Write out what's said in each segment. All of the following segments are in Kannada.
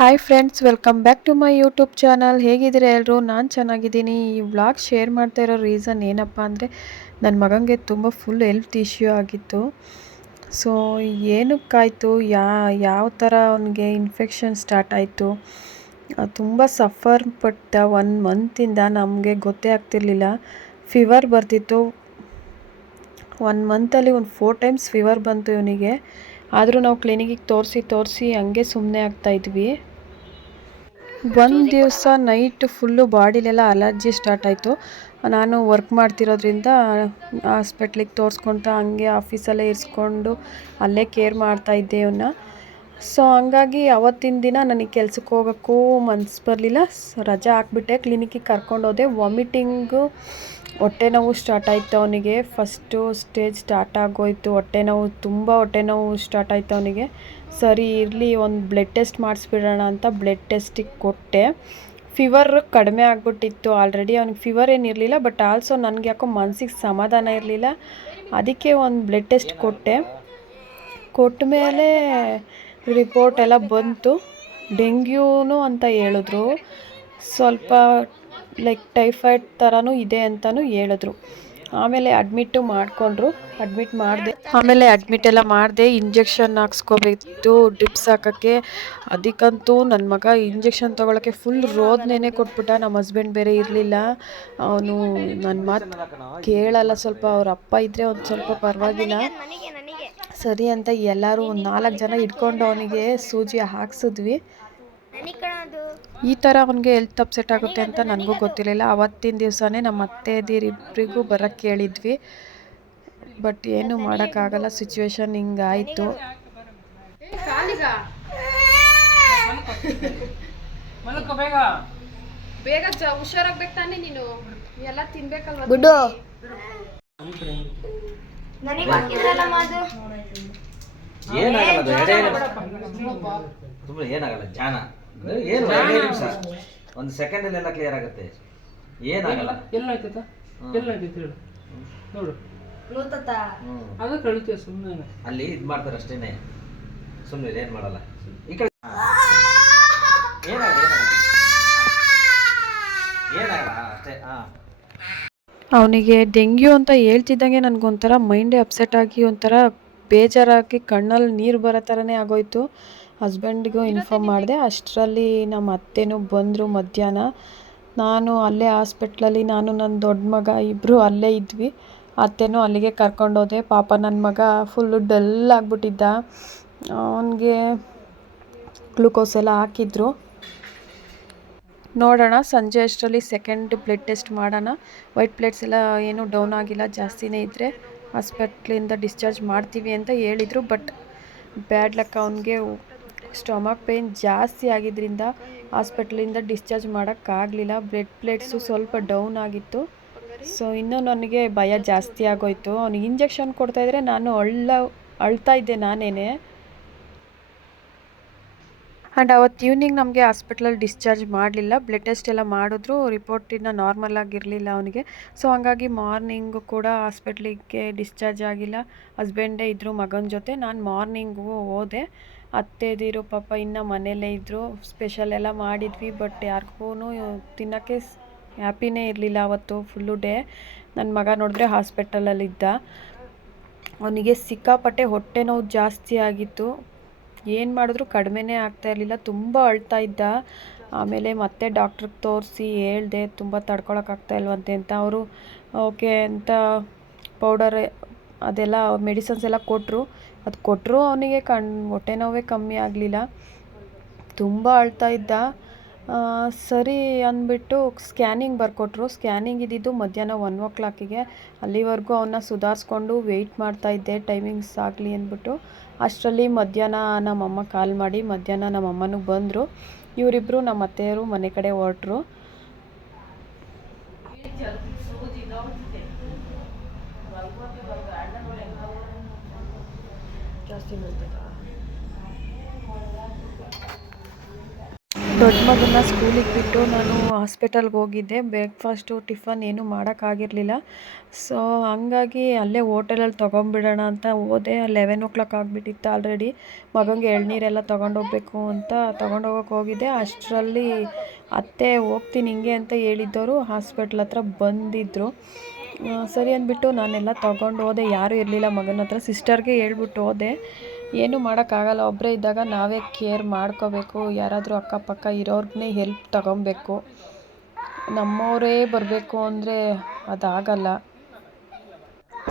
Hi friends, welcome back to my YouTube channel. ಹೇಗಿದ್ದೀರಾ ಎಲ್ಲರೂ? ನಾನು ಚೆನ್ನಾಗಿದ್ದೀನಿ. ಈ ವ್ಲಾಗ್ ಶೇರ್ ಮಾಡ್ತಾ ಇರೋ ರೀಸನ್ ಏನಪ್ಪ ಅಂದರೆ, ನನ್ನ ಮಗನಿಗೆ ತುಂಬ ಫುಲ್ ಹೆಲ್ತ್ ಇಶ್ಯೂ ಆಗಿತ್ತು. ಸೊ ಏನಕ್ಕಾಯಿತು, ಯಾವ ಥರ ಅವನಿಗೆ ಇನ್ಫೆಕ್ಷನ್ ಸ್ಟಾರ್ಟ್ ಆಯಿತು, ತುಂಬ ಸಫರ್ ಪಟ್ಟ 1 ಮಂತಿಂದ ನಮಗೆ ಗೊತ್ತೇ ಆಗ್ತಿರ್ಲಿಲ್ಲ. ಫೀವರ್ ಬರ್ತಿತ್ತು. 1 ಮಂತಲ್ಲಿ ಒಂದು 4 ಟೈಮ್ಸ್ ಫೀವರ್ ಬಂತು ಇವನಿಗೆ. ಆದರೂ ನಾವು ಕ್ಲಿನಿಕಿಗೆ ತೋರಿಸಿ ಹಂಗೆ ಸುಮ್ಮನೆ ಆಗ್ತಾಯಿದ್ವಿ. ಒಂದು ದಿವಸ ನೈಟ್ ಫುಲ್ಲು ಬಾಡಿಲೆಲ್ಲ ಅಲರ್ಜಿ ಸ್ಟಾರ್ಟ್ ಆಯಿತು. ನಾನು ವರ್ಕ್ ಮಾಡ್ತಿರೋದ್ರಿಂದ ಹಾಸ್ಪಿಟ್ಲಿಗೆ ತೋರಿಸ್ಕೊತ ಹಂಗೆ ಆಫೀಸಲ್ಲೇ ಇರಿಸ್ಕೊಂಡು ಅಲ್ಲೇ ಕೇರ್ ಮಾಡ್ತಾಯಿದ್ದೆ ಇವನ್ನ. ಸೊ ಹಂಗಾಗಿ ಅವತ್ತಿನ ದಿನ ನನಗೆ ಕೆಲ್ಸಕ್ಕೆ ಹೋಗೋಕ್ಕೂ ಮನಸ್ಸು ಬರಲಿಲ್ಲ. ರಜೆ ಹಾಕ್ಬಿಟ್ಟೆ. ಕ್ಲಿನಿಕ್ಕಿಗೆ ಕರ್ಕೊಂಡೋದೆ. ವಾಮಿಟಿಂಗು, ಹೊಟ್ಟೆ ನೋವು ಸ್ಟಾರ್ಟ್ ಆಯಿತು ಅವನಿಗೆ. ಫಸ್ಟು ಸ್ಟೇಜ್ ಸ್ಟಾರ್ಟ್ ಆಗೋಯಿತು. ತುಂಬ ಹೊಟ್ಟೆ ನೋವು ಸ್ಟಾರ್ಟ್ ಆಯಿತು ಅವನಿಗೆ. ಸರಿ ಇರಲಿ, ಒಂದು ಬ್ಲಡ್ ಟೆಸ್ಟ್ ಮಾಡಿಸ್ಬಿಡೋಣ ಅಂತ ಬ್ಲಡ್ ಟೆಸ್ಟಿಗೆ ಕೊಟ್ಟೆ. ಫೀವರ್ ಕಡಿಮೆ ಆಗಿಬಿಟ್ಟಿತ್ತು. ಆಲ್ರೆಡಿ ಅವ್ನಿಗೆ ಫೀವರ್ ಏನಿರಲಿಲ್ಲ, ಬಟ್ ಆಲ್ಸೋ ನನಗೆ ಯಾಕೋ ಮನಸ್ಸಿಗೆ ಸಮಾಧಾನ ಇರಲಿಲ್ಲ. ಅದಕ್ಕೆ ಒಂದು ಬ್ಲಡ್ ಟೆಸ್ಟ್ ಕೊಟ್ಟ ಮೇಲೆ ರಿಪೋರ್ಟ್ ಎಲ್ಲ ಬಂತು. ಡೆಂಗ್ಯೂನು ಅಂತ ಹೇಳಿದ್ರು. ಸ್ವಲ್ಪ ಲೈಕ್ ಟೈಫಾಯ್ಡ್ ಥರನೂ ಇದೆ ಅಂತಲೂ ಹೇಳಿದ್ರು. ಆಮೇಲೆ ಅಡ್ಮಿಟ್ ಮಾಡಿದೆ. ಇಂಜೆಕ್ಷನ್ ಹಾಕ್ಸ್ಕೋಬೇಕಿತ್ತು, ಡ್ರಿಪ್ಸ್ ಹಾಕೋಕ್ಕೆ. ಅದಕ್ಕಂತೂ ನನ್ನ ಮಗ ಇಂಜೆಕ್ಷನ್ ತೊಗೊಳಕ್ಕೆ ಫುಲ್ ರೋದನೆ ಕೊಟ್ಬಿಟ್ಟ. ನಮ್ಮ ಹಸ್ಬೆಂಡ್ ಬೇರೆ ಇರಲಿಲ್ಲ. ಅವನು ನನ್ನ ಮಾತು ಕೇಳಲ್ಲ. ಸ್ವಲ್ಪ ಅವ್ರ ಅಪ್ಪ ಇದ್ದರೆ ಒಂದು ಸ್ವಲ್ಪ ಪರವಾಗಿಲ್ಲ. ಸರಿ ಅಂತ ಎಲ್ಲರೂ ಒಂದು 4 ಜನ ಹಿಡ್ಕೊಂಡು ಅವನಿಗೆ ಸೂಜಿ ಹಾಕ್ಸಿದ್ವಿ. ಈ ಥರ ಅವನಿಗೆ ಹೆಲ್ತ್ ಅಪ್ಸೆಟ್ ಆಗುತ್ತೆ ಅಂತ ನನಗೂ ಗೊತ್ತಿರಲಿಲ್ಲ. ಅವತ್ತಿನ ದಿವಸನೇ ನಮ್ಮ ಅತ್ತೆದಿರಿಬ್ಬರಿಗೂ ಬರೋಕ್ಕೆ ಹೇಳಿದ್ವಿ. ಬಟ್ ಏನು ಮಾಡೋಕ್ಕಾಗಲ್ಲ, ಸಿಚುವೇಶನ್ ಹಿಂಗಾಯಿತು. ಬೇಗ ಹುಷಾರಾಗ್ಬೇಕು ತಾನೇ, ನೀನು ಎಲ್ಲ ತಿನ್ಬೇಕಲ್ವ ಬಿಡು. ಏನಾಗಲ್ಲ ಜಾನ, ಏನು ನಿಮಿಷ, ಒಂದು ಸೆಕೆಂಡ್ ಎಲ್ಲ ಕ್ಲಿಯರ್ ಆಗುತ್ತೆ. ಏನಾಗಲ್ಲ. ಎಲ್ಲ ಆಯ್ತಾ ಹೇಳು ನೋಡು. ಅದು ಕಳುತ್ತೆ ಸುಮ್ಮನೆ ಅಲ್ಲಿ ಇದು ಮಾಡ್ತಾರೆ ಅಷ್ಟೇನೆ. ಸುಮ್ಮನೆ ಏನು ಮಾಡಲ್ಲ. ಈ ಕಡೆ ಏನಾಗಲ್ಲ ಅಷ್ಟೇ. ಅವನಿಗೆ ಡೆಂಗ್ಯೂ ಅಂತ ಹೇಳ್ತಿದ್ದಂಗೆ ನನಗೊಂಥರ ಮೈಂಡೇ ಅಪ್ಸೆಟ್ ಆಗಿ ಒಂಥರ ಬೇಜಾರಾಗಿ ಕಣ್ಣಲ್ಲಿ ನೀರು ಬರೋ ಥರನೇ ಆಗೋಯ್ತು. ಹಸ್ಬೆಂಡ್ಗೂ ಇನ್ಫಾರ್ಮ್ ಮಾಡಿದೆ. ಅಷ್ಟರಲ್ಲಿ ನಮ್ಮ ಅತ್ತೆನೂ ಬಂದರು ಮಧ್ಯಾಹ್ನ. ನಾನು ಅಲ್ಲೇ ಹಾಸ್ಪಿಟ್ಲಲ್ಲಿ, ನಾನು ನನ್ನ ದೊಡ್ಡ ಮಗ ಇಬ್ಬರು ಅಲ್ಲೇ ಇದ್ವಿ. ಅತ್ತೆನೂ ಅಲ್ಲಿಗೆ ಕರ್ಕೊಂಡೋದೆ. ಪಾಪ ನನ್ನ ಮಗ ಫುಲ್ಲು ಡಲ್ ಆಗಿಬಿಟ್ಟಿದ್ದ. ಅವನಿಗೆ ಗ್ಲೂಕೋಸ್ ಎಲ್ಲ ಹಾಕಿದ್ರು. ನೋಡೋಣ ಸಂಜೆ ಅಷ್ಟರಲ್ಲಿ ಸೆಕೆಂಡ್ ಬ್ಲಡ್ ಟೆಸ್ಟ್ ಮಾಡೋಣ. ವೈಟ್ ಪ್ಲೇಟ್ಸ್ ಎಲ್ಲ ಏನೂ ಡೌನ್ ಆಗಿಲ್ಲ, ಜಾಸ್ತಿನೇ ಇದ್ದರೆ ಹಾಸ್ಪಿಟ್ಲಿಂದ ಡಿಸ್ಚಾರ್ಜ್ ಮಾಡ್ತೀವಿ ಅಂತ ಹೇಳಿದರು. ಬಟ್ ಬ್ಯಾಡ್ ಲಕ್, ಅವನಿಗೆ ಸ್ಟಮಕ್ ಪೇಯ್ನ್ ಜಾಸ್ತಿ ಆಗಿದ್ದರಿಂದ ಹಾಸ್ಪಿಟ್ಲಿಂದ ಡಿಸ್ಚಾರ್ಜ್ ಮಾಡೋಕ್ಕಾಗಲಿಲ್ಲ. ಬ್ಲಡ್ ಪ್ಲೇಟ್ಸು ಸ್ವಲ್ಪ ಡೌನ್ ಆಗಿತ್ತು. ಸೊ ಇನ್ನೂ ನನಗೆ ಭಯ ಜಾಸ್ತಿ ಆಗೋಯಿತು. ಅವನಿಗೆ ಇಂಜೆಕ್ಷನ್ ಕೊಡ್ತಾಯಿದ್ರೆ ನಾನು ಅಳ್ತಾ ಇದ್ದೆ ನಾನೇನೆ. ಆ್ಯಂಡ್ ಅವತ್ತು ಈವ್ನಿಂಗ್ ನಮಗೆ ಹಾಸ್ಪಿಟ್ಲಲ್ಲಿ ಡಿಸ್ಚಾರ್ಜ್ ಮಾಡಲಿಲ್ಲ. ಬ್ಲಡ್ ಟೆಸ್ಟ್ ಎಲ್ಲ ಮಾಡಿದ್ರು, ರಿಪೋರ್ಟಿನ ನಾರ್ಮಲ್ ಆಗಿರಲಿಲ್ಲ ಅವನಿಗೆ. ಸೊ ಹಾಗಾಗಿ ಮಾರ್ನಿಂಗು ಕೂಡ ಹಾಸ್ಪಿಟ್ಲಿಗೆ ಡಿಸ್ಚಾರ್ಜ್ ಆಗಿಲ್ಲ. ಹಸ್ಬೆಂಡೇ ಇದ್ದರು ಮಗನ ಜೊತೆ. ನಾನು ಮಾರ್ನಿಂಗು ಹೋದೆ. ಅತ್ತೆದಿರು ಪಾಪ ಇನ್ನೂ ಮನೆಯಲ್ಲೇ ಇದ್ದರು. ಸ್ಪೆಷಲ್ ಎಲ್ಲ ಮಾಡಿದ್ವಿ. ಬಟ್ ಯಾರಿಗೂ ತಿನ್ನೋಕ್ಕೆ ಹ್ಯಾಪಿನೇ ಇರಲಿಲ್ಲ ಅವತ್ತು ಫುಲ್ಲು ಡೇ. ನನ್ನ ಮಗ ನೋಡಿದ್ರೆ ಹಾಸ್ಪಿಟಲಲ್ಲಿದ್ದ. ಅವನಿಗೆ ಸಿಕ್ಕಾಪಟ್ಟೆ ಹೊಟ್ಟೆ ನೋವು ಜಾಸ್ತಿ ಆಗಿತ್ತು. ಏನು ಮಾಡಿದ್ರು ಕಡಿಮೆನೇ ಆಗ್ತಾಯಿರಲಿಲ್ಲ. ತುಂಬ ಅಳ್ತಾ ಇದ್ದ. ಆಮೇಲೆ ಮತ್ತೆ ಡಾಕ್ಟ್ರಿಗೆ ತೋರಿಸಿ ಹೇಳಿದೆ, ತುಂಬ ತಡ್ಕೊಳಕ್ಕಾಗ್ತಾ ಇಲ್ವಂತೆ ಅಂತ. ಅವರು ಓಕೆ ಅಂತ ಪೌಡರ್ ಅದೆಲ್ಲ ಮೆಡಿಸನ್ಸ್ ಎಲ್ಲ ಕೊಟ್ಟರು. ಅವನಿಗೆ ಹೊಟ್ಟೆ ನೋವೇ ಕಮ್ಮಿ ಆಗಲಿಲ್ಲ. ತುಂಬ ಅಳ್ತಾ ಇದ್ದ. ಸರಿ ಅಂದ್ಬಿಟ್ಟು ಸ್ಕ್ಯಾನಿಂಗ್ ಬರ್ಕೊಟ್ರು. ಸ್ಕ್ಯಾನಿಂಗ್ ಇದ್ದಿದ್ದು ಮಧ್ಯಾಹ್ನ 1 o'clockಗೆ. ಅಲ್ಲಿವರೆಗೂ ಅವನ್ನ ಸುಧಾರಿಸ್ಕೊಂಡು ವೆಯ್ಟ್ ಮಾಡ್ತಾಯಿದ್ದೆ ಟೈಮಿಂಗ್ಸ್ ಆಗಲಿ ಅಂದ್ಬಿಟ್ಟು. ಅಷ್ಟರಲ್ಲಿ ಮಧ್ಯಾಹ್ನ ನಮ್ಮಮ್ಮ ಕಾಲ್ ಮಾಡಿ, ಮಧ್ಯಾಹ್ನ ನಮ್ಮಮ್ಮನೂ ಬಂದರು. ಇವರಿಬ್ಬರು ನಮ್ಮ ಅತ್ತೆಯವರು ಮನೆ ಕಡೆ ಹೊರಟ್ರು. ದೊಡ್ಡ ಮಗನ್ನ ಸ್ಕೂಲಿಗೆ ಬಿಟ್ಟು ನಾನು ಹಾಸ್ಪಿಟಲ್ಗೆ ಹೋಗಿದ್ದೆ. ಬ್ರೇಕ್ಫಾಸ್ಟು ಟಿಫನ್ ಏನೂ ಮಾಡೋಕ್ಕಾಗಿರಲಿಲ್ಲ. ಸೊ ಹಂಗಾಗಿ ಅಲ್ಲೇ ಹೋಟೆಲಲ್ಲಿ ತೊಗೊಂಬಿಡೋಣ ಅಂತ ಹೋದೆ. 11 ಆಗಿಬಿಟ್ಟಿತ್ತು ಆಲ್ರೆಡಿ. ಮಗನಿಗೆ ಎಳ್ನೀರೆಲ್ಲ ತೊಗೊಂಡೋಗ್ಬೇಕು ಅಂತ ತೊಗೊಂಡೋಗಕ್ಕೆ ಹೋಗಿದ್ದೆ. ಅಷ್ಟರಲ್ಲಿ ಅತ್ತೆ ಹೋಗ್ತೀನಿ ಹಿಂಗೆ ಅಂತ ಹೇಳಿದ್ದವರು ಹಾಸ್ಪಿಟ್ಲ್ ಹತ್ರ ಬಂದಿದ್ದರು. ಸರಿ ಅಂದ್ಬಿಟ್ಟು ನಾನೆಲ್ಲ ತೊಗೊಂಡು ಹೋದೆ. ಯಾರೂ ಇರಲಿಲ್ಲ ಮಗನ ಹತ್ರ. ಸಿಸ್ಟರ್ಗೆ ಹೇಳ್ಬಿಟ್ಟು ಹೋದೆ. ಏನೂ ಮಾಡೋಕ್ಕಾಗಲ್ಲ, ಒಬ್ಬರೇ ಇದ್ದಾಗ ನಾವೇ ಕೇರ್ ಮಾಡ್ಕೋಬೇಕು. ಯಾರಾದರೂ ಅಕ್ಕಪಕ್ಕ ಇರೋರ್ಗೇ ಹೆಲ್ಪ್ ತಗೊಬೇಕು. ನಮ್ಮವರೇ ಬರಬೇಕು ಅಂದರೆ ಅದಾಗಲ್ಲ.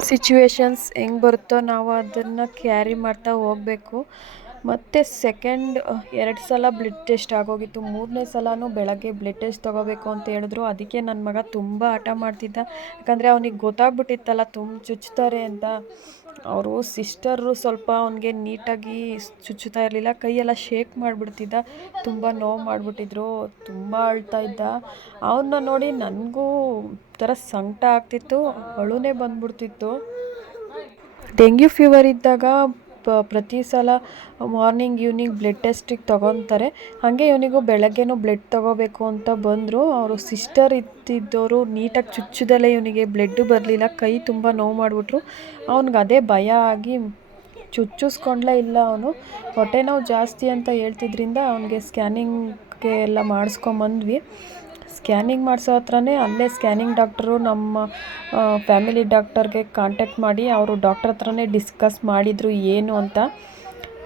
ಸಿಚುವೇಶನ್ಸ್ ಹೆಂಗೆ ಬರುತ್ತೋ ನಾವು ಅದನ್ನು ಕ್ಯಾರಿ ಮಾಡ್ತಾ ಹೋಗಬೇಕು. ಮತ್ತು 2 ಸಲ ಬ್ಲಡ್ ಟೆಸ್ಟ್ ಆಗೋಗಿತ್ತು. 3ನೇ ಸಲನೂ ಬೆಳಗ್ಗೆ ಬ್ಲಡ್ ಟೆಸ್ಟ್ ತೊಗೋಬೇಕು ಅಂತ ಹೇಳಿದ್ರು. ಅದಕ್ಕೆ ನನ್ನ ಮಗ ತುಂಬ ಹಠ ಮಾಡ್ತಿದ್ದ. ಯಾಕಂದರೆ ಅವನಿಗೆ ಗೊತ್ತಾಗ್ಬಿಟ್ಟಿತ್ತಲ್ಲ ಚುಚ್ತಾರೆ ಅಂತ. ಅವರು ಸಿಸ್ಟರು ಸ್ವಲ್ಪ ಅವನಿಗೆ ನೀಟಾಗಿ ಚುಚ್ಚುತ್ತಾ ಇರಲಿಲ್ಲ. ಕೈಯೆಲ್ಲ ಶೇಕ್ ಮಾಡಿಬಿಡ್ತಿದ್ದ. ತುಂಬ ನೋವು ಮಾಡಿಬಿಟ್ಟಿದ್ರು. ತುಂಬ ಅಳ್ತಾ ಇದ್ದ. ಅವನ್ನ ನೋಡಿ ನನಗೂ ಥರ ಸಂಕಟ ಆಗ್ತಿತ್ತು. ಅಳುನೇ ಬಂದ್ಬಿಡ್ತಿತ್ತು. ಡೆಂಗ್ಯೂ ಫೀವರ್ ಇದ್ದಾಗ ಪ್ರತಿ ಸಲ ಮಾರ್ನಿಂಗ್ ಈವ್ನಿಂಗ್ ಬ್ಲಡ್ ಟೆಸ್ಟಿಗೆ ತೊಗೊತಾರೆ. ಹಾಗೆ ಇವನಿಗೂ ಬೆಳಗ್ಗೆನೂ ಬ್ಲಡ್ ತೊಗೋಬೇಕು ಅಂತ ಬಂದರು. ಅವರು ಸಿಸ್ಟರ್ ಇದ್ದಿದ್ದವರು ನೀಟಾಗಿ ಚುಚ್ಚಿದಲ್ಲೇ ಇವನಿಗೆ ಬ್ಲಡ್ಡು ಬರಲಿಲ್ಲ. ಕೈ ತುಂಬ ನೋವು ಮಾಡಿಬಿಟ್ರು. ಅವ್ನಿಗೆ ಅದೇ ಭಯ ಆಗಿ ಚುಚ್ಚಿಸ್ಕೊಂಡ್ಲೇ ಇಲ್ಲ. ಅವನು ಹೊಟ್ಟೆ ನೋವು ಜಾಸ್ತಿ ಅಂತ ಹೇಳ್ತಿದ್ರಿಂದ ಅವನಿಗೆ ಸ್ಕ್ಯಾನಿಂಗ್ಗೆ ಎಲ್ಲ ಮಾಡಿಸ್ಕೊಂಬಂದ್ವಿ. ಸ್ಕ್ಯಾನಿಂಗ್ ಮಾಡಿಸೋ ಹತ್ರನೇ ಅಲ್ಲೇ ಸ್ಕ್ಯಾನಿಂಗ್ ಡಾಕ್ಟ್ರು ನಮ್ಮ ಫ್ಯಾಮಿಲಿ ಡಾಕ್ಟರ್ಗೆ ಕಾಂಟ್ಯಾಕ್ಟ್ ಮಾಡಿ ಅವರು ಡಾಕ್ಟರ್ ಹತ್ರನೇ ಡಿಸ್ಕಸ್ ಮಾಡಿದರು ಏನು ಅಂತ.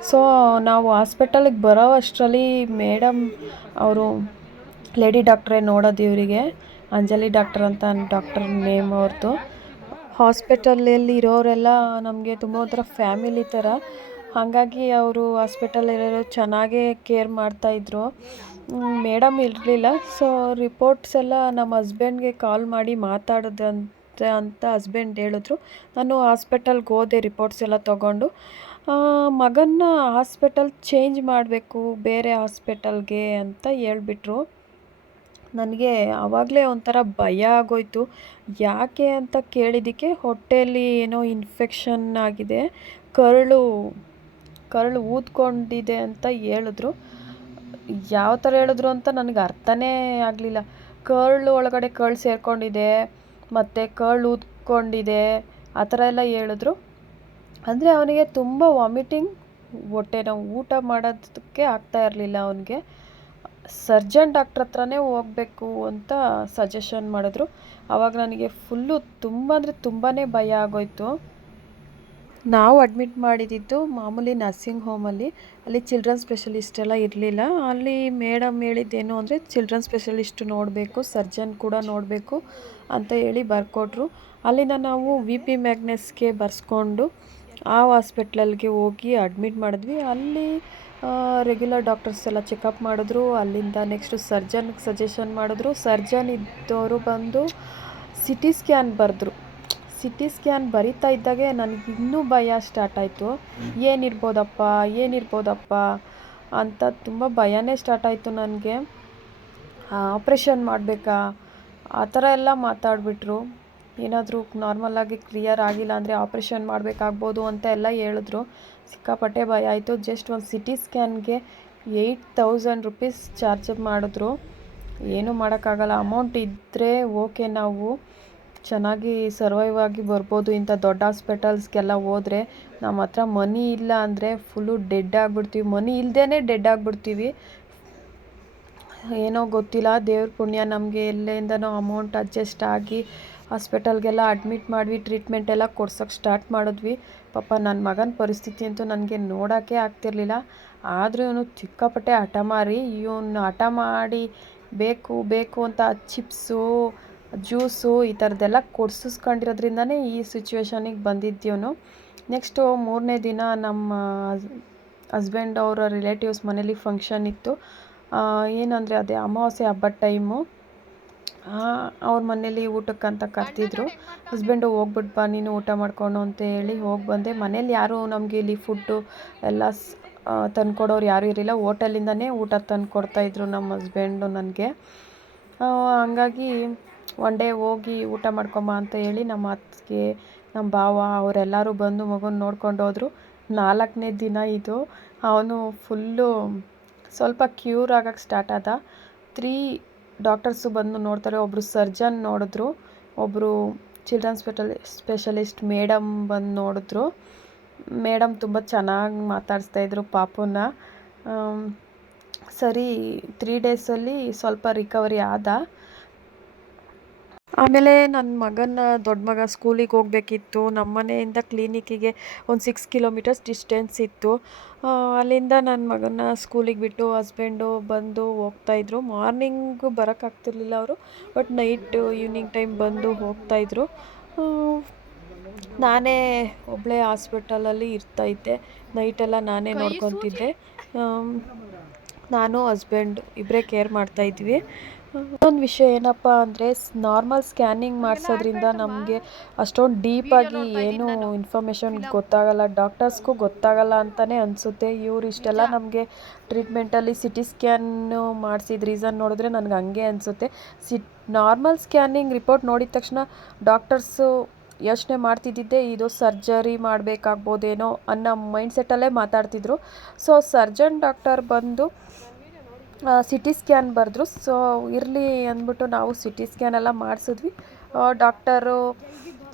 ಸೊ ನಾವು ಹಾಸ್ಪಿಟಲಿಗೆ ಬರೋ ಅಷ್ಟರಲ್ಲಿ ಮೇಡಮ್ ಅವರು ಲೇಡಿ ಡಾಕ್ಟ್ರೇ ನೋಡೋದು ಇವರಿಗೆ. ಅಂಜಲಿ ಡಾಕ್ಟರ್ ಅಂತ ಡಾಕ್ಟರ್ ನೇಮ್ ಅವ್ರದ್ದು. ಹಾಸ್ಪಿಟಲಲ್ಲಿ ಇರೋರೆಲ್ಲ ನಮಗೆ ತುಂಬ ಒಂಥರ ಫ್ಯಾಮಿಲಿ ಥರ. ಹಾಗಾಗಿ ಅವರು ಹಾಸ್ಪಿಟಲಿರೋರು ಚೆನ್ನಾಗೇ ಕೇರ್ ಮಾಡ್ತಾಯಿದ್ರು. ಮೇಡಮ್ ಇರಲಿಲ್ಲ. ಸೊ ರಿಪೋರ್ಟ್ಸ್ ಎಲ್ಲ ನಮ್ಮ ಹಸ್ಬೆಂಡ್ಗೆ ಕಾಲ್ ಮಾಡಿ ಮಾತಾಡೋದಂತೆ ಅಂತ ಹಸ್ಬೆಂಡ್ ಹೇಳಿದ್ರು. ನಾನು ಹಾಸ್ಪಿಟಲ್ಗೆ ಹೋದೆ ರಿಪೋರ್ಟ್ಸ್ ಎಲ್ಲ ತೊಗೊಂಡು. ಮಗನ್ನ ಹಾಸ್ಪಿಟಲ್ ಚೇಂಜ್ ಮಾಡಬೇಕು ಬೇರೆ ಹಾಸ್ಪಿಟಲ್ಗೆ ಅಂತ ಹೇಳ್ಬಿಟ್ರು. ನನಗೆ ಆವಾಗಲೇ ಒಂಥರ ಭಯ ಆಗೋಯಿತು. ಯಾಕೆ ಅಂತ ಕೇಳಿದ್ದಕ್ಕೆ ಹೊಟ್ಟೆಯಲ್ಲಿ ಏನೋ ಇನ್ಫೆಕ್ಷನ್ ಆಗಿದೆ, ಕರಳು ಊದ್ಕೊಂಡಿದೆ ಅಂತ ಹೇಳಿದ್ರು. ಯಾವ ಥರ ಹೇಳಿದ್ರು ಅಂತ ನನಗೆ ಅರ್ಥನೇ ಆಗಲಿಲ್ಲ. ಕರಳು ಒಳಗಡೆ ಕರಳು ಸೇರಿಕೊಂಡಿದೆ ಮತ್ತು ಕರಳು ಊದ್ಕೊಂಡಿದೆ ಆ ಥರ ಎಲ್ಲ ಹೇಳಿದ್ರು. ಅಂದರೆ ಅವನಿಗೆ ತುಂಬ ವಾಮಿಟಿಂಗ್, ಹೊಟ್ಟೆ ನೋವು, ಊಟ ಮಾಡೋದಕ್ಕೆ ಆಗ್ತಾ ಇರಲಿಲ್ಲ ಅವನಿಗೆ. ಸರ್ಜನ್ ಡಾಕ್ಟ್ರ್ ಹತ್ರನೇ ಹೋಗಬೇಕು ಅಂತ ಸಜೆಷನ್ ಮಾಡಿದ್ರು. ಆವಾಗ ನನಗೆ ಫುಲ್ಲು ತುಂಬ ಅಂದರೆ ತುಂಬಾ ಭಯ ಆಗೋಯಿತು. ನಾವು ಅಡ್ಮಿಟ್ ಮಾಡಿದ್ದು ಮಾಮೂಲಿ ನರ್ಸಿಂಗ್ ಹೋಮಲ್ಲಿ. ಅಲ್ಲಿ ಚಿಲ್ಡ್ರನ್ ಸ್ಪೆಷಲಿಸ್ಟ್ ಎಲ್ಲ ಇರಲಿಲ್ಲ. ಅಲ್ಲಿ ಮೇಡಮ್ ಹೇಳಿದ್ದೇನು ಅಂದರೆ ಚಿಲ್ಡ್ರನ್ ಸ್ಪೆಷಲಿಸ್ಟು ನೋಡಬೇಕು, ಸರ್ಜನ್ ಕೂಡ ನೋಡಬೇಕು ಅಂತ ಹೇಳಿ ಬರ್ಕೊಟ್ರು. ಅಲ್ಲಿಂದ ನಾವು VP ಮ್ಯಾಗ್ನೆಸ್ಗೆ ಬರ್ಸ್ಕೊಂಡು ಆ ಹಾಸ್ಪಿಟ್ಲಲ್ಗೆ ಹೋಗಿ ಅಡ್ಮಿಟ್ ಮಾಡಿದ್ವಿ. ಅಲ್ಲಿ ರೆಗ್ಯುಲರ್ ಡಾಕ್ಟರ್ಸ್ ಎಲ್ಲ ಚೆಕಪ್ ಮಾಡಿದ್ರು. ಅಲ್ಲಿಂದ ನೆಕ್ಸ್ಟು ಸರ್ಜನ್ಗೆ ಸಜೆಷನ್ ಮಾಡಿದ್ರು. ಸರ್ಜನ್ ಇದ್ದವರು ಬಂದು CT ಸ್ಕ್ಯಾನ್ ಬರೆದ್ರು. CT ಸ್ಕ್ಯಾನ್ ಬರಿತಾ ಇದ್ದಾಗೆ ನನಗೆ ಇನ್ನೂ ಭಯ ಸ್ಟಾರ್ಟ್ ಆಯಿತು. ಏನಿರ್ಬೋದಪ್ಪ ಅಂತ ತುಂಬ ಭಯನೇ ಸ್ಟಾರ್ಟ್ ಆಯಿತು ನನಗೆ. ಆಪ್ರೇಷನ್ ಮಾಡಬೇಕಾ ಆ ಥರ ಎಲ್ಲ ಮಾತಾಡಿಬಿಟ್ರು. ಏನಾದರೂ ನಾರ್ಮಲಾಗಿ ಕ್ಲಿಯರ್ ಆಗಿಲ್ಲ ಅಂದರೆ ಆಪ್ರೇಷನ್ ಮಾಡಬೇಕಾಗ್ಬೋದು ಅಂತ ಎಲ್ಲ ಹೇಳಿದ್ರು. ಸಿಕ್ಕಾಪಟ್ಟೆ ಭಯ ಆಯಿತು. ಜಸ್ಟ್ ಒಂದು CT ಸ್ಕ್ಯಾನ್ಗೆ 8000 ರೂಪೀಸ್ ಚಾರ್ಜ್ ಮಾಡಿದ್ರು. ಏನೂ ಮಾಡೋಕ್ಕಾಗಲ್ಲ. ಅಮೌಂಟ್ ಇದ್ದರೆ ಓಕೆ, ನಾವು ಚೆನ್ನಾಗಿ ಸರ್ವೈವ್ ಆಗಿ ಬರ್ಬೋದು. ಇಂಥ ದೊಡ್ಡ ಹಾಸ್ಪಿಟಲ್ಸ್ಗೆಲ್ಲ ಹೋದರೆ ನಮ್ಮ ಹತ್ರ ಮನಿ ಇಲ್ಲ ಅಂದರೆ ಫುಲ್ಲು ಡೆಡ್ ಆಗಿಬಿಡ್ತೀವಿ. ಮನಿ ಇಲ್ಲದೇ ಡೆಡ್ ಆಗಿಬಿಡ್ತೀವಿ. ಏನೋ ಗೊತ್ತಿಲ್ಲ, ದೇವ್ರ ಪುಣ್ಯ ನಮಗೆ ಎಲ್ಲಿಂದನೋ ಅಮೌಂಟ್ ಅಡ್ಜಸ್ಟ್ ಆಗಿ ಹಾಸ್ಪಿಟಲ್ಗೆಲ್ಲ ಅಡ್ಮಿಟ್ ಮಾಡಿದ್ವಿ. ಟ್ರೀಟ್ಮೆಂಟ್ ಎಲ್ಲ ಕೊಡ್ಸೋಕ್ಕೆ ಸ್ಟಾರ್ಟ್ ಮಾಡಿದ್ವಿ. ಪಾಪ ನನ್ನ ಮಗನ ಪರಿಸ್ಥಿತಿ ಅಂತೂ ನನಗೆ ನೋಡೋಕ್ಕೆ ಆಗ್ತಿರ್ಲಿಲ್ಲ. ಆದರೂ ಇವನು ಸಿಕ್ಕಾಪಟ್ಟೆ ಹಠ ಮಾಡಿ ಬೇಕು ಅಂತ ಚಿಪ್ಸು, ಜ್ಯೂಸು ಈ ಥರದ್ದೆಲ್ಲ ಕೊಡ್ಸಿಸ್ಕೊಂಡಿರೋದ್ರಿಂದನೇ ಈ ಸಿಚುವೇಶನಿಗೆ ಬಂದಿದ್ದೀವನು. ನೆಕ್ಸ್ಟು 3ನೇ ದಿನ ನಮ್ಮ ಹಸ್ಬೆಂಡ್ ಅವರ ರಿಲೇಟಿವ್ಸ್ ಮನೇಲಿ ಫಂಕ್ಷನ್ ಇತ್ತು. ಏನಂದರೆ ಅದೇ ಅಮಾವಾಸ್ಯೆ ಹಬ್ಬದ ಟೈಮು. ಅವ್ರ ಮನೇಲಿ ಊಟಕ್ಕಂತ ಕರೆದಿದ್ರು. ಹಸ್ಬೆಂಡು ಹೋಗ್ಬಿಟ್ಟು ಬಾ ನೀನು ಊಟ ಮಾಡ್ಕೊಂಡು ಅಂತ ಹೇಳಿ ಹೋಗಿ ಬಂದೆ. ಮನೇಲಿ ಯಾರೂ ನಮಗೆ ಇಲ್ಲಿ ಫುಡ್ಡು ಎಲ್ಲ ತಂದ್ಕೊಡೋರು ಯಾರೂ ಇರಲಿಲ್ಲ. ಹೋಟೆಲಿಂದನೇ ಊಟ ತಂದು ಕೊಡ್ತಾಯಿದ್ರು ನಮ್ಮ ಹಸ್ಬೆಂಡು ನನಗೆ. ಹಂಗಾಗಿ ಒನ್ ಡೇ ಹೋಗಿ ಊಟ ಮಾಡ್ಕೊಂಬ ಅಂತ ಹೇಳಿ ನಮ್ಮ ಅತ್ತಿಗೆ, ನಮ್ಮ ಭಾವ ಅವರೆಲ್ಲರೂ ಬಂದು ಮಗನ ನೋಡ್ಕೊಂಡು ಹೋದರು. 4ನೇ ದಿನ ಇದು. ಅವನು ಫುಲ್ಲು ಸ್ವಲ್ಪ ಕ್ಯೂರ್ ಆಗಕ್ಕೆ ಸ್ಟಾರ್ಟ್ ಆದ. 3 ಡಾಕ್ಟರ್ಸು ಬಂದು ನೋಡ್ತಾರೆ. ಒಬ್ಬರು ಸರ್ಜನ್ ನೋಡಿದ್ರು, ಒಬ್ಬರು ಚಿಲ್ಡ್ರನ್ ಸ್ಪೆಷಲಿಸ್ಟ್ ಮೇಡಮ್ ಬಂದು ನೋಡಿದ್ರು. ಮೇಡಮ್ ತುಂಬ ಚೆನ್ನಾಗಿ ಮಾತಾಡಿಸ್ತಾಯಿದ್ರು ಪಾಪುನ. ಸರಿ 3 ಡೇಸಲ್ಲಿ ಸ್ವಲ್ಪ ರಿಕವರಿ ಆದ. ಆಮೇಲೆ ನನ್ನ ದೊಡ್ಡ ಮಗ ಸ್ಕೂಲಿಗೆ ಹೋಗಬೇಕಿತ್ತು. ನಮ್ಮ ಮನೆಯಿಂದ ಕ್ಲಿನಿಕ್ಕಿಗೆ ಒಂದು 6 ಕಿಲೋಮೀಟರ್ಸ್ ಡಿಸ್ಟೆನ್ಸ್ ಇತ್ತು. ಅಲ್ಲಿಂದ ನನ್ನ ಮಗನ ಸ್ಕೂಲಿಗೆ ಬಿಟ್ಟು ಹಸ್ಬೆಂಡು ಬಂದು ಹೋಗ್ತಾಯಿದ್ರು. ಮಾರ್ನಿಂಗು ಬರೋಕ್ಕಾಗ್ತಿರ್ಲಿಲ್ಲ ಅವರು, ಬಟ್ ಈವ್ನಿಂಗ್ ಟೈಮ್ ಬಂದು ಹೋಗ್ತಾಯಿದ್ರು. ನಾನೇ ಒಬ್ಬಳೇ ಹಾಸ್ಪಿಟಲಲ್ಲಿ ಇರ್ತಾಯಿದ್ದೆ. ನೈಟೆಲ್ಲ ನಾನೇ ನೋಡ್ಕೊತಿದ್ದೆ. ನಾನು ಹಸ್ಬೆಂಡ್ ಇಬ್ಬರೇ ಕೇರ್ ಮಾಡ್ತಾಯಿದ್ವಿ. ಇನ್ನೊಂದು ವಿಷಯ ಏನಪ್ಪ ಅಂದರೆ, ನಾರ್ಮಲ್ ಸ್ಕ್ಯಾನಿಂಗ್ ಮಾಡಿಸೋದ್ರಿಂದ ನಮಗೆ ಅಷ್ಟೊಂದು ಡೀಪಾಗಿ ಏನೂ ಇನ್ಫಾರ್ಮೇಷನ್ ಗೊತ್ತಾಗಲ್ಲ, ಡಾಕ್ಟರ್ಸ್ಗೂ ಗೊತ್ತಾಗಲ್ಲ ಅಂತಲೇ ಅನಿಸುತ್ತೆ. ಇವ್ರು ಇಷ್ಟೆಲ್ಲ ನಮಗೆ ಟ್ರೀಟ್ಮೆಂಟಲ್ಲಿ CT ಸ್ಕ್ಯಾನು ಮಾಡಿಸಿದ ರೀಸನ್ ನೋಡಿದ್ರೆ ನನಗೆ ಹಂಗೆ ಅನಿಸುತ್ತೆ. ನಾರ್ಮಲ್ ಸ್ಕ್ಯಾನಿಂಗ್ ರಿಪೋರ್ಟ್ ನೋಡಿದ ತಕ್ಷಣ ಡಾಕ್ಟರ್ಸು ಯೋಚನೆ ಮಾಡ್ತಿದ್ದಿದ್ದೆ ಇದು ಸರ್ಜರಿ ಮಾಡಬೇಕಾಗ್ಬೋದೇನೋ ಅನ್ನೋ ಮೈಂಡ್ಸೆಟ್ಟಲ್ಲೇ ಮಾತಾಡ್ತಿದ್ರು. ಸೊ ಸರ್ಜನ್ ಡಾಕ್ಟರ್ ಬಂದು CT ಸ್ಕ್ಯಾನ್ ಬರೆದ್ರು. ಸೊ ಇರಲಿ ಅಂದ್ಬಿಟ್ಟು ನಾವು CT ಸ್ಕ್ಯಾನ್ ಎಲ್ಲ ಮಾಡಿಸಿದ್ವಿ. ಡಾಕ್ಟರು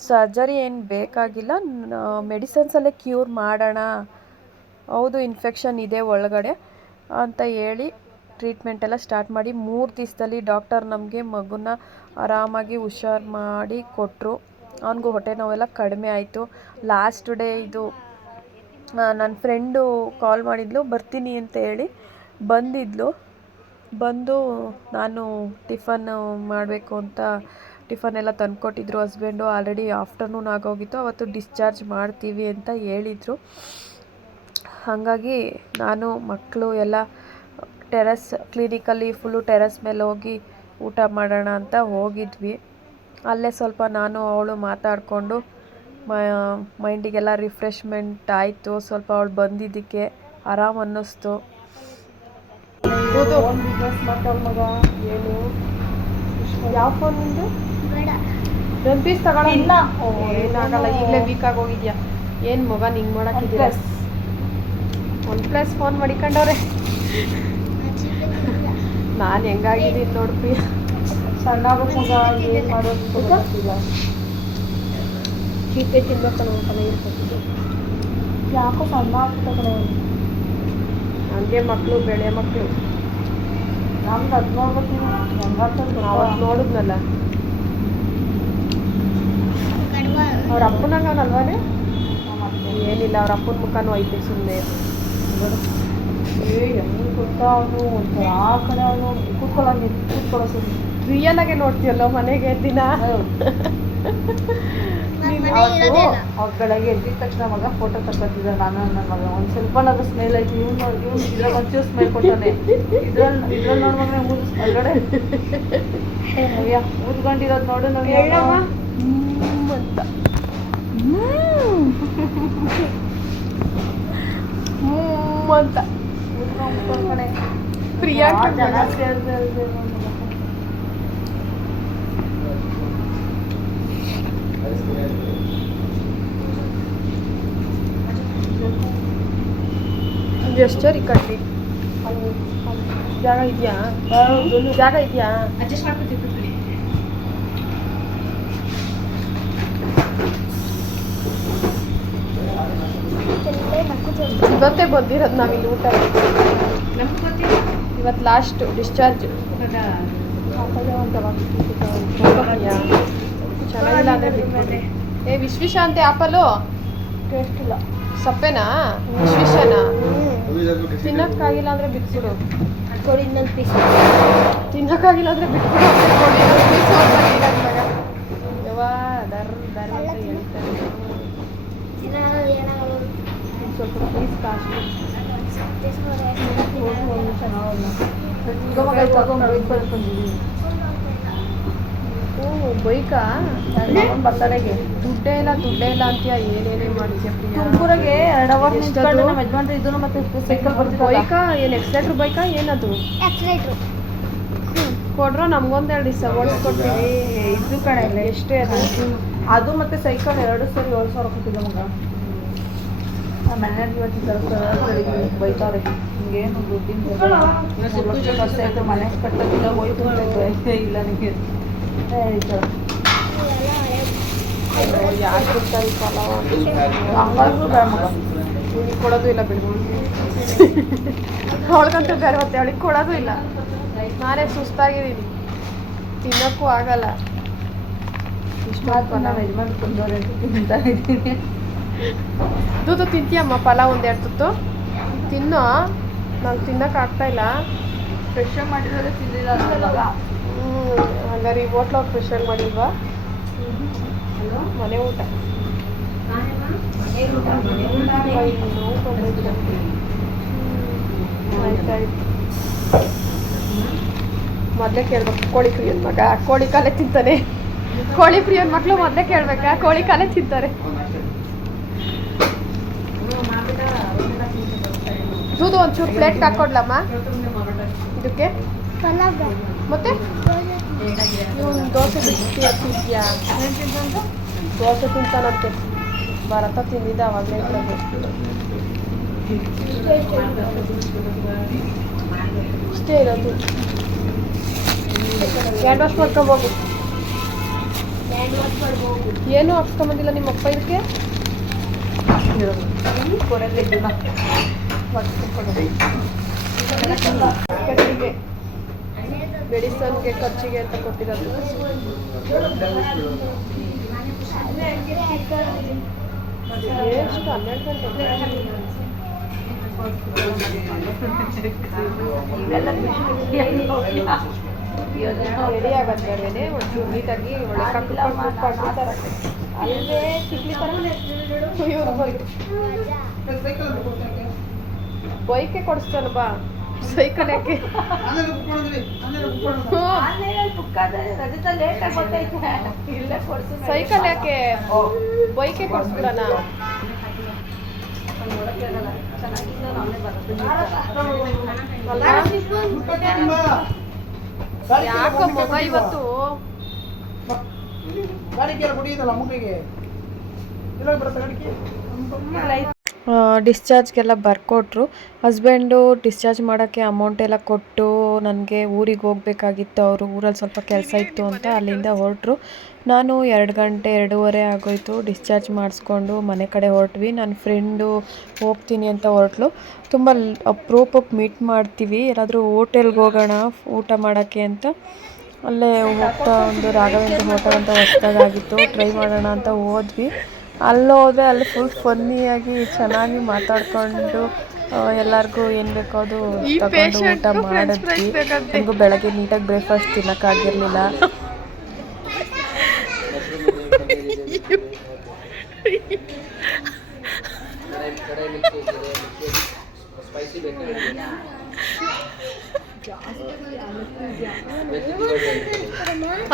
ಸರ್ಜರಿ ಏನು ಬೇಕಾಗಿಲ್ಲ, ಮೆಡಿಸನ್ಸಲ್ಲೇ ಕ್ಯೂರ್ ಮಾಡೋಣ, ಹೌದು ಇನ್ಫೆಕ್ಷನ್ ಇದೆ ಒಳಗಡೆ ಅಂತ ಹೇಳಿ ಟ್ರೀಟ್ಮೆಂಟ್ ಎಲ್ಲ ಸ್ಟಾರ್ಟ್ ಮಾಡಿ 3 ದಿವಸದಲ್ಲಿ ಡಾಕ್ಟರ್ ನಮಗೆ ಮಗುನ ಆರಾಮಾಗಿ ಹುಷಾರು ಮಾಡಿ ಕೊಟ್ಟರು. ಅವನಿಗೂ ಹೊಟ್ಟೆ ನೋವೆಲ್ಲ ಕಡಿಮೆ ಆಯಿತು. ಲಾಸ್ಟ್ ಡೇ ಇದು ನನ್ನ ಫ್ರೆಂಡು ಕಾಲ್ ಮಾಡಿದ್ಲು, ಬರ್ತೀನಿ ಅಂತ ಹೇಳಿ ಬಂದು ನಾನು ಟಿಫನ್ ಮಾಡಬೇಕು ಅಂತ ಟಿಫನ್ ಎಲ್ಲ ತಂದುಕೊಟ್ಟಿದ್ರು ಹಸ್ಬೆಂಡು. ಆಲ್ರೆಡಿ ಆಫ್ಟರ್ನೂನ್ ಆಗೋಗಿತ್ತು. ಅವತ್ತು ಡಿಸ್ಚಾರ್ಜ್ ಮಾಡ್ತೀವಿ ಅಂತ ಹೇಳಿದರು. ಹಾಗಾಗಿ ನಾನು ಮಕ್ಕಳು ಎಲ್ಲ ಕ್ಲಿನಿಕಲ್ಲಿ ಫುಲ್ಲು ಟೆರೆಸ್ ಮೇಲೆ ಹೋಗಿ ಊಟ ಮಾಡೋಣ ಅಂತ ಹೋಗಿದ್ವಿ. ಅಲ್ಲೇ ಸ್ವಲ್ಪ ನಾನು ಅವಳು ಮಾತಾಡಿಕೊಂಡು ಮೈಂಡಿಗೆಲ್ಲ ರಿಫ್ರೆಶ್ಮೆಂಟ್ ಆಯಿತು. ಸ್ವಲ್ಪ ಅವಳು ಬಂದಿದ್ದಕ್ಕೆ ಆರಾಮ್ ಅನ್ನಿಸ್ತು. ಬಿಸ್ನೆಸ್ ಮಾಡ್ತಾಳೆ ಮಗ. ಏನು ಯಾವ ಫೋನ್ ನಿಂದು? ಒಂದು ಪೀಸ್ ತಗೊಳ್ಳೋಲ್ಲ, ಏನಾಗಲ್ಲ, ಈಗಲೇ ವೀಕ್ ಆಗಿ ಹೋಗಿದ್ಯಾ. ಏನು ಮಗ ನಿಂಗೆ ಮಾಡೋಕ್ಕಿದ್ದೀರ? OnePlus phone ಮಾಡಿಕೊಂಡವ್ರೆ. ನಾನು ಹೆಂಗಾಗಿದ್ದೀನಿ ನೋಡ್ರಿ. ಸಣ್ಣ ಮಗ ಏನು ಮಾಡೋದು ಗೊತ್ತಿಲ್ಲ. ಚೀಪೆ ತಿನ್ಬೇಕು ನಮ್ಮ ಇರ್ಬೇಕು. ಯಾಕೋ ಸಣ್ಣ ಆಗ್ತದೆ ಹಂಗೆ ಮಕ್ಕಳು, ಬೆಳೆ ಮಕ್ಕಳು. ನಮ್ದು ಅದು ನೋಡ್ಬೇಕು, ಹೆಂಗಾಗ್ತದೆ ಅವತ್ತು ನೋಡಿದ್ನಲ್ಲ ಅವ್ರ ಅಪ್ಪನಾಗಲ್ವಾನೆ. ಏನಿಲ್ಲ, ಅವ್ರ ಅಪ್ಪನ ಮುಖನೂ ಐತೆ ಸುಮ್ಮನೆ. ಹೆಂಗೆ ಗೊತ್ತಾ, ಅವನು ಒಂಥರ ಆ ಕಡೆ ಅವನು ಕೂತ್ಕೊಳ್ಳೋ ಸುಮ್ಮನೆ ರಿಯಲ್ ಆಗೇ ನೋಡ್ತೀಯಲ್ಲ ಮನೆಗೆ ದಿನ. ಅವ್ರ ಬೆಳಗ್ಗೆ ಎದ್ದಿದ ತಕ್ಷಣ ಮಗ ಫೋಟೋ ತಗೊತಿದ್ದ. ನಾನು ನನ್ನ ಮಗ ಒಂದು ಸ್ವಲ್ಪನಾದ್ರೂ ಸ್ಮೆಲ್ ಆಯ್ತು. ಇವ್ನು ಇದ್ರಾಗ ಒಂಚೂರು ಸ್ಮೆಲ್ ಕೊಟ್ಟಾನೆ. ಇದ್ರಲ್ಲಿ ನೋಡಿ ಮಗನೇ ಒಳಗಡೆ ಊದ್ಕೊಂಡಿರೋದು ನೋಡು ನಾವು ಅಂತ. ಅಂತ ಪ್ರಿಯಾಂಕ ಜಾಸ್ತಿ ಎಷ್ಟರಿ ಕಟ್ಟಿ ಜಾಗ ಇದೆಯಾ? ಜಾಗ ಇದೆಯಾ? ಅಡ್ಜಸ್ಟ್ ಮಾಡ್ಕೊತಿರ್ತೀನಿ. ಇವತ್ತೇ ಬಂದಿರೋದು ನಾವಿಲ್ಲಿ ಊಟ. ಇವತ್ತು ಲಾಸ್ಟ್ ಡಿಸ್ಚಾರ್ಜ್. ಚೆನ್ನಾಗಿಲ್ಲ ಅಂದರೆ ಬಿಟ್ಬಿಡ್ರಿ. ವಿಶ್ವಿಶಾಂತಿ ಆಪಲು ಟೇಸ್ಟ್ ಇಲ್ಲ. ಸಪ್ಪೆನಾ? ವಿಶ್ವಿಶನಾ? ತಿನ್ನಕ್ಕಾಗಿಲ್ಲ ಅಂದರೆ ಬಿಟ್ಬಿಡು. ಕೊಡಿ ಇನ್ನೊಂದು ಪೀಸ್. ತಿನ್ನಕ್ಕಾಗಿಲ್ಲ ಅಂದರೆ ಬಿಟ್ಬಿಡು. ಕೊಡಿ ಇನ್ನೊಂದು ಪೀಸ್. ಯವ್ವಾ ದರ್ ಅಂತ ಹೇಳ್ತಾರೆ. ಸ್ವಲ್ಪ ಪೀಸ್ ಕಾಸ್ಟ್ಲಿ. ಬೈಕಾ ಬರ್ತಡೆಗೆ ದುಡ್ಡೇ ಇಲ್ಲ ಅಂತೀಯ. ಏನೇನೇ ಮಾಡ್ತೀಯ ತುಮಕೂರಾಗೆ 2 ಅವರ್ ನಿಂತ್ಕೊಂಡು ನಮ್ಮ ಯಜಮಾನ್ರು ಇದನ್ನು ಮತ್ತೆ ಸೈಕಲ್ ಬರ್ತೀವಿ. ಬೈಕಾ ಏನು ಎಕ್ಸಲೇಟ್ರ್ ಬೈಕಾ ಏನದು? ಕೊಡ್ರೋ ನಮ್ಗೊಂದೆರಡು ದಿವಸ ಓಡಿಸ್ಕೊಡ್ತೀವಿ. ಇದು ಕಡೆ ಇಲ್ಲ ಎಷ್ಟೇ ಅದು ಮತ್ತೆ ಸೈಕಲ್ 2 ಸರಿ 7,000 ಕೊಟ್ಟಿದ್ದೆ ಮಗ. ಮ್ಯಾನೇಜ್ ಬೈತಾರೆ ಹಿಂಗೇನು ದುಡ್ಡಿನ ಖರ್ಚು ಆಯಿತು ಮನೆ ಕಟ್ಟೋದಿಲ್ಲ ಹೋಯ್ತು ಅಂತ ಇಲ್ಲ ನನಗೆ ಯಾರು ಕೊಡ್ತಾರೆ ಪಲಾವ್ ಹಂಗಾದ್ರೂ ಬೇಡ ಮಗ ನಿನಗೆ ಕೊಡೋದು ಇಲ್ಲ ಬಿಡ್ಬೋದು ಅವಳಿಗಂತೂ ಬೇರೆ ಮತ್ತೆ ಅವಳಿಗೆ ಕೊಡೋದು ಇಲ್ಲ ನಾನೇ ಸುಸ್ತಾಗಿದ್ದೀನಿ ತಿನ್ನೋಕ್ಕೂ ಆಗಲ್ಲ ಇಷ್ಟು ನಾವು ಯಜಮಾನ್ ಕೊಂದವ್ರೆ ತಿಂತಾ ಇದ್ದೀನಿ ತುತ್ತು ತಿಂತೀಯಮ್ಮ ಪಲಾವ್ ಒಂದೆರಡು ತುತ್ತು ತಿನ್ನೋ ನಂಗೆ ತಿನ್ನೋಕೆ ಆಗ್ತಾಯಿಲ್ಲ ಫ್ರೆಶ್ ಮಾಡಿರೋದೇ ತಿಂದಿಲ್ಲ ಮಗ ಹಂಗಾರೆ ಈ ಹೋಟ್ಲವ್ರು ಫ್ರೆಶಾಗಿ ಮಾಡಿಲ್ವಾ ಮನೆ ಊಟ ಆಯ್ತಾಯ್ತು ಮೊದಲೇ ಕೇಳ್ಬೇಕು ಕೋಳಿ ಪ್ರಿಯನ್ ಮಗ ಕೋಳಿ ಕಾಲೇ ತಿಂತಾನೆ ಕೋಳಿ ಪ್ರಿಯನ್ ಮಕ್ಕಳು ಮೊದಲೇ ಕೇಳ್ಬೇಕಾ ಕೋಳಿ ಕಾಲೇ ತಿಂತಾರೆ ಇದು ಒಂಚೂರು ಪ್ಲೇಟ್ಗೆ ಹಾಕ್ಕೊಡ್ಲಮ್ಮ ಇದಕ್ಕೆ ಮತ್ತೆ ಇವನು ದೋಸೆ ತಿಂತೀಯಾ ದೋಸೆ ತಿಂತಾನಂತೆ ಭಾರತ ತಿಂದಿದ್ದ ಅವಾಗಲೇ ಇಷ್ಟೇ ಇರೋದು ಹ್ಯಾಂಡ್ ವಾಶ್ ಮಾಡ್ಕೊಬೋಗು ಏನು ಹಾಕ್ಸ್ಕೊಂಬಂದಿಲ್ಲ ನಿಮ್ಮ ಅಪ್ಪ ಇದಕ್ಕೆ ಖರ್ಚಿಗೆ ಮೆಡಿಸನ್ಗೆ ಖರ್ಚಿಗೆ ಅಂತ ಕೊಟ್ಟಿರೋದು ಎಷ್ಟು 12 ಗಂಟೆ ರೆಡಿ ಆಗತ್ತೆ ಒಂಚೂರು ನೀಟಾಗಿ ಒಳ್ಳೆ ಕಟ್ಟಿರ್ತಾರೆ ಅಲ್ಲೇ ಚಿಕ್ಲಿ ಥರ ಇವ್ರು ಬಂದು ಬೈಕೆ ಕೊಡಿಸ್ತಾನ ಬಾ ಸೈಕಲ್ ಯಾಕೆ ಸೈಕಲ್ ಯಾಕೆ ಬೈಕೆ ಕೊಡಿಸ್ಬಿಡೋಣ ಯಾಕೋ ಮಗ ಇವತ್ತು ಡಿಸ್ಚಾರ್ಜ್ಗೆಲ್ಲ ಬರ್ಕೊಟ್ರು ಹಸ್ಬೆಂಡು ಡಿಸ್ಚಾರ್ಜ್ ಮಾಡೋಕ್ಕೆ ಅಮೌಂಟ್ ಎಲ್ಲ ಕೊಟ್ಟು ನನಗೆ ಊರಿಗೆ ಹೋಗ್ಬೇಕಾಗಿತ್ತು ಅವರು ಊರಲ್ಲಿ ಸ್ವಲ್ಪ ಕೆಲಸ ಇತ್ತು ಅಂತ ಅಲ್ಲಿಂದ ಹೊರಟ್ರು ನಾನು 2 ಗಂಟೆ 2:30 ಆಗೋಯ್ತು ಡಿಸ್ಚಾರ್ಜ್ ಮಾಡಿಸ್ಕೊಂಡು ಮನೆ ಕಡೆ ಹೊರಟ್ವಿ ನನ್ನ ಫ್ರೆಂಡು ಹೋಗ್ತೀನಿ ಅಂತ ಹೊರಟ್ಲು ತುಂಬ ಅಪರೂಪಕ್ಕೆ ಮೀಟ್ ಮಾಡ್ತೀವಿ ಎಲ್ಲಾದರೂ ಹೋಟೆಲ್ಗೆ ಹೋಗೋಣ ಊಟ ಮಾಡೋಕ್ಕೆ ಅಂತ ಅಲ್ಲೇ ಹೋಗ್ತಾ ಒಂದು ರಾಘವೇಂದ್ರ ಹೋಟೆಲ್ ಅಂತ ಹೊಸದಾಗಿತ್ತು ಟ್ರೈ ಮಾಡೋಣ ಅಂತ ಹೋದ್ವಿ ಅಲ್ಲೋದ್ರೆ ಅಲ್ಲಿ ಫುಲ್ ಫನ್ನಿಯಾಗಿ ಚೆನ್ನಾಗಿ ಮಾತಾಡ್ಕೊಂಡು ಎಲ್ಲರಿಗೂ ಏನು ಬೇಕೋ ಅದು ತಗೊಂಡು ಊಟ ಮಾಡಿದ್ವಿ ನನಗೂ ಬೆಳಗ್ಗೆ ನೀಟಾಗಿ ಬ್ರೇಕ್ಫಾಸ್ಟ್ ತಿನ್ನೋಕ್ಕಾಗಿರಲಿಲ್ಲ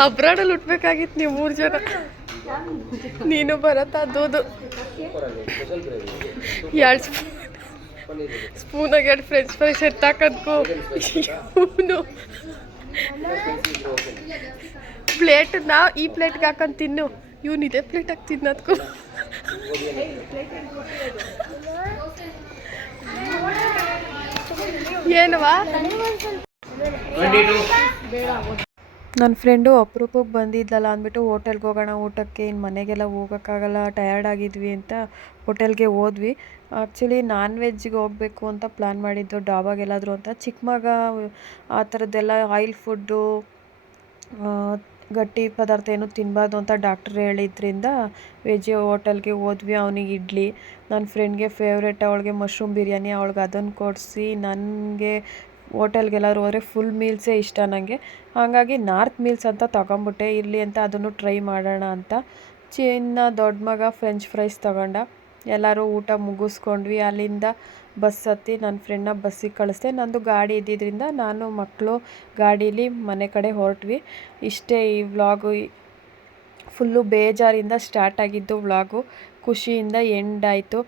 ಅಬ್ರಾಡಲ್ಲಿ ಉಟ್ಬೇಕಾಗಿತ್ತು ನೀವು 3 ಜನ ನೀನು ಬರತ್ತಾ ಅದೋದು 2 ಸ್ಪೂನಾಗ 2 ಫ್ರೆಂಚ್ ಫ್ರೈಸ್ ಎತ್ತಾಕದ್ಕೋ ಇವನು ಪ್ಲೇಟ್ ನಾವು ಈ ಪ್ಲೇಟ್ಗೆ ಹಾಕೊಂಡು ತಿನ್ನು ಇವನು ಇದೇ ಪ್ಲೇಟಾಗಿ ತಿನ್ನೋದ್ಕೋ ಏನವಾ ನನ್ನ ಫ್ರೆಂಡು ಅಪರೂಪಕ್ಕೆ ಬಂದಿದ್ದಲ್ಲ ಅಂದ್ಬಿಟ್ಟು ಹೋಟೆಲ್ಗೆ ಹೋಗೋಣ ಊಟಕ್ಕೆ ಇನ್ನು ಮನೆಗೆಲ್ಲ ಹೋಗೋಕ್ಕಾಗಲ್ಲ ಟಯರ್ಡ್ ಆಗಿದ್ವಿ ಅಂತ ಹೋಟೆಲ್ಗೆ ಹೋದ್ವಿ ಆ್ಯಕ್ಚುಲಿ ನಾನ್ ವೆಜ್ಜಿಗೆ ಹೋಗಬೇಕು ಅಂತ ಪ್ಲ್ಯಾನ್ ಮಾಡಿದ್ದು ಡಾಬಾಗೆಲ್ಲಾದರೂ ಅಂತ ಚಿಕ್ಕ ಮಗ ಆ ಥರದ್ದೆಲ್ಲ ಆಯಿಲ್ ಫುಡ್ಡು ಗಟ್ಟಿ ಪದಾರ್ಥ ಏನು ತಿನ್ನಬಾರ್ದು ಅಂತ ಡಾಕ್ಟ್ರ್ ಹೇಳಿದ್ರಿಂದ ವೆಜ್ ಹೋಟೆಲ್ಗೆ ಹೋದ್ವಿ ಅವನಿಗೆ ಇಡ್ಲಿ ನನ್ನ ಫ್ರೆಂಡ್ಗೆ ಫೇವ್ರೇಟ್ ಅವಳಿಗೆ ಮಶ್ರೂಮ್ ಬಿರಿಯಾನಿ ಅವಳಿಗೆ ಅದನ್ನು ಕೊಡಿಸಿ ನನಗೆ ಹೋಟೆಲ್ಗೆಲ್ಲಾದ್ರು ಹೋದರೆ ಫುಲ್ ಮೀಲ್ಸೇ ಇಷ್ಟ ನನಗೆ ಹಾಗಾಗಿ ನಾರ್ತ್ ಮೀಲ್ಸ್ ಅಂತ ತೊಗೊಂಬಿಟ್ಟೆ ಇರಲಿ ಅಂತ ಅದನ್ನು ಟ್ರೈ ಮಾಡೋಣ ಅಂತ ದೊಡ್ಡ ಮಗ ಫ್ರೆಂಚ್ ಫ್ರೈಸ್ ತೊಗೊಂಡ ಎಲ್ಲರೂ ಊಟ ಮುಗಿಸ್ಕೊಂಡ್ವಿ ಅಲ್ಲಿಂದ ಬಸ್ ಹತ್ತಿ ನನ್ನ ಫ್ರೆಂಡ್ನ ಬಸ್ಸಿಗೆ ಕಳಿಸ್ದೆ ನಂದು ಗಾಡಿ ಇದ್ದಿದ್ದರಿಂದ ನಾನು ಮಕ್ಕಳು ಗಾಡೀಲಿ ಮನೆ ಕಡೆ ಹೊರಟ್ವಿ ಇಷ್ಟೇ ಈ ವ್ಲಾಗು ಫುಲ್ಲು ಬೇಜಾರಿಂದ ಸ್ಟಾರ್ಟ್ ಆಗಿದ್ದು ವ್ಲಾಗು ಖುಷಿಯಿಂದ ಎಂಡ್ ಆಯಿತು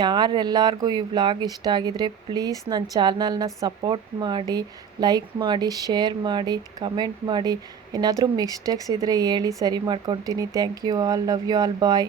ಯಾರೆಲ್ಲರಿಗೂ ಈ ವ್ಲಾಗ್ ಇಷ್ಟ ಆಗಿದರೆ ಪ್ಲೀಸ್ ನನ್ನ ಚಾನಲ್ನ ಸಪೋರ್ಟ್ ಮಾಡಿ ಲೈಕ್ ಮಾಡಿ ಶೇರ್ ಮಾಡಿ ಕಮೆಂಟ್ ಮಾಡಿ ಏನಾದರೂ ಮಿಸ್ಟೇಕ್ಸ್ ಇದ್ದರೆ ಹೇಳಿ ಸರಿ ಮಾಡ್ಕೊಡ್ತೀನಿ thank you all love you all bye